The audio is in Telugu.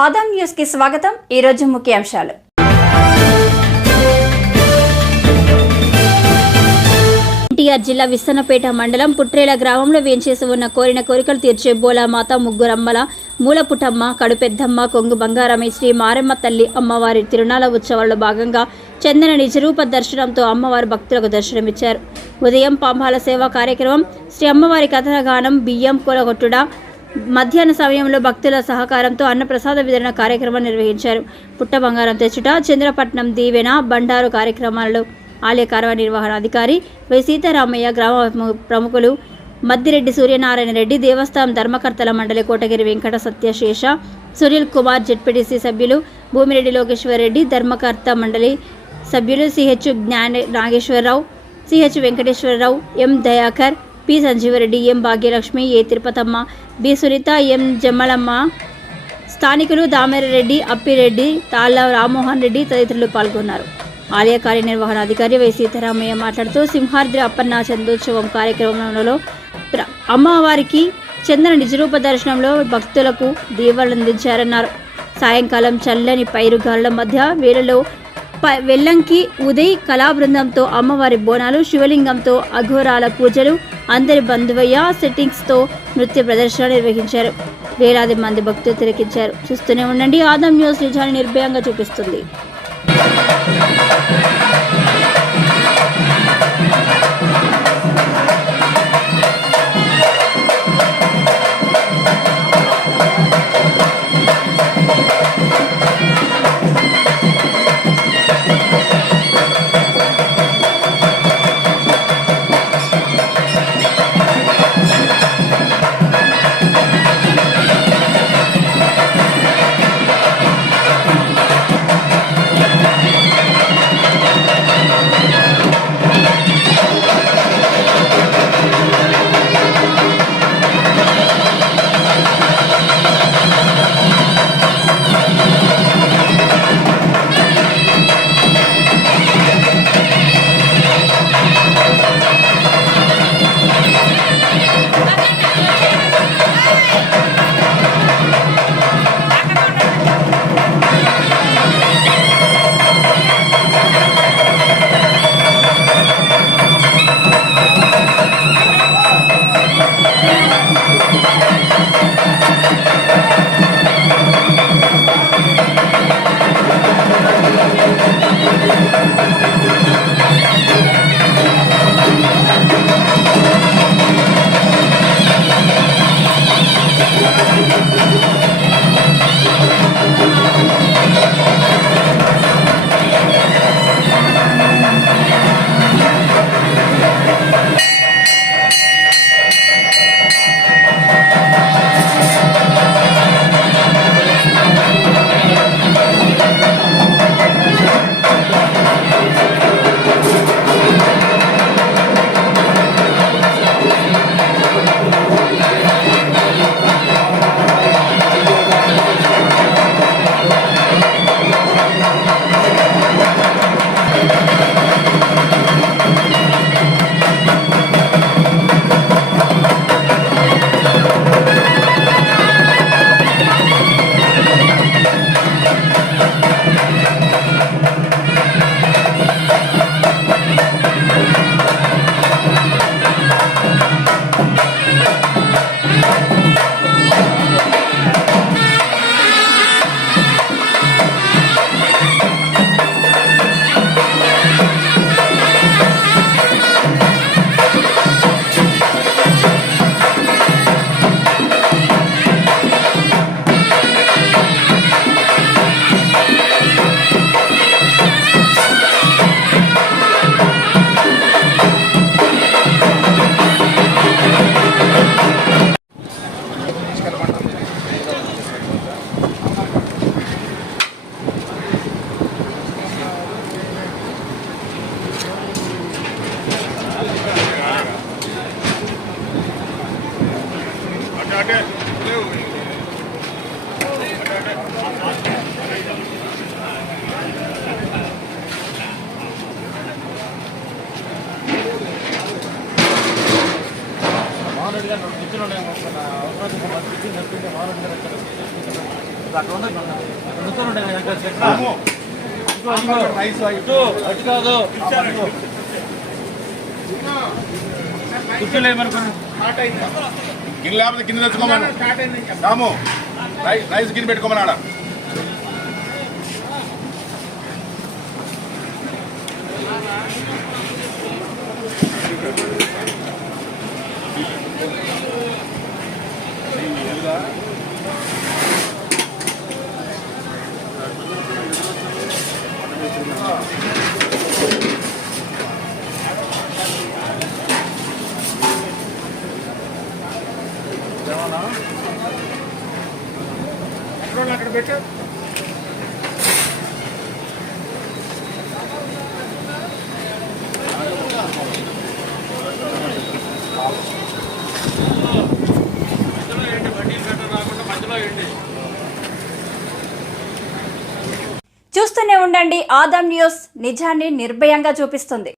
ఆదాం న్యూస్ కి స్వాగతం। ఈ రోజు ముఖ్యాంశాలు। ఎన్టీఆర్ జిల్లా విస్తన్నపేట మండలం పుట్రేల గ్రామంలో వేంచేసి ఉన్న కోరిన కోరికలు తీర్చే బోలామాత ముగ్గురమ్మల మూలపుటమ్మ కడుపెద్దమ్మ కొంగు బంగారమై శ్రీ మారెమ్మ తల్లి అమ్మవారి తిరునాళ ఉత్సవాల్లో భాగంగా చందన నిజరూప దర్శనంతో అమ్మవారి భక్తులకు దర్శనమిచ్చారు। ఉదయం పాంబాల సేవా కార్యక్రమం, శ్రీ అమ్మవారి కథనగానం, బియ్యం కూలగొట్టుడ, మధ్యాహ్న సమయంలో భక్తుల సహకారంతో అన్నప్రసాద వితరణ కార్యక్రమం నిర్వహించారు। పుట్ట బంగారం తెచ్చుట, చంద్రపట్నం దీవెన, బండారు కార్యక్రమాలలో ఆలయ కార్యనిర్వహణాధికారి వై సీతారామయ్య, గ్రామ ప్రముఖులు మద్దిరెడ్డి సూర్యనారాయణ రెడ్డి, దేవస్థానం ధర్మకర్తల మండలి కోటగిరి వెంకట సత్యశేష, సునీల్ కుమార్, జెడ్పీటీసీ సభ్యులు భూమిరెడ్డి లోకేశ్వర్ రెడ్డి, ధర్మకర్త మండలి సభ్యులు సిహెచ్ జ్ఞాన నాగేశ్వరరావు, సిహెచ్ వెంకటేశ్వరరావు, ఎం దయాకర్, పి సంజీవరెడ్డి, ఎం భాగ్యలక్ష్మి, ఏ తిరుపతమ్మ, బి సునీత, ఎం జమ్మలమ్మ, స్థానికులు దామేరెడ్డి, అప్పిరెడ్డి, తాళ్ళ రామ్మోహన్ రెడ్డి తదితరులు పాల్గొన్నారు। ఆలయ కార్యనిర్వహణాధికారి వై సీతారామయ్య మాట్లాడుతూ సింహాద్రి అప్పన్న చందోత్సవం కార్యక్రమంలో అమ్మవారికి చందన నిజరూప దర్శనంలో భక్తులకు దీవెనలందించారన్నారు। సాయంకాలం చల్లని పైరుగాళ్ల మధ్య వేళలో వెల్లంకి ఉదయ్ కళా బృందంతో అమ్మవారి బోనాలు, శివలింగంతో అఘోరాల పూజలు, అందరి బంధువయ్య సెట్టింగ్స్తో నృత్య ప్రదర్శన నిర్వహించారు। వేలాది మంది భక్తులు తిలకించారు। చూస్తూనే ఉండండి, ఆదాం న్యూస్ నిజాన్ని నిర్భయంగా చూపిస్తుంది। మానవుడిగా నిచ్చిన అవకాశం నడిపించే మానవుడిగా గిన్నె లేకపోతే గిన్నె తెచ్చుకోమన్నా రాము రైస్ గిన్నె పెట్టుకోమన్నాడా అక్కడ పెట్టా చూస్తూనే ఉండండి ఆదాం న్యూస్, నిజాన్ని నిర్భయంగా చూపిస్తుంది.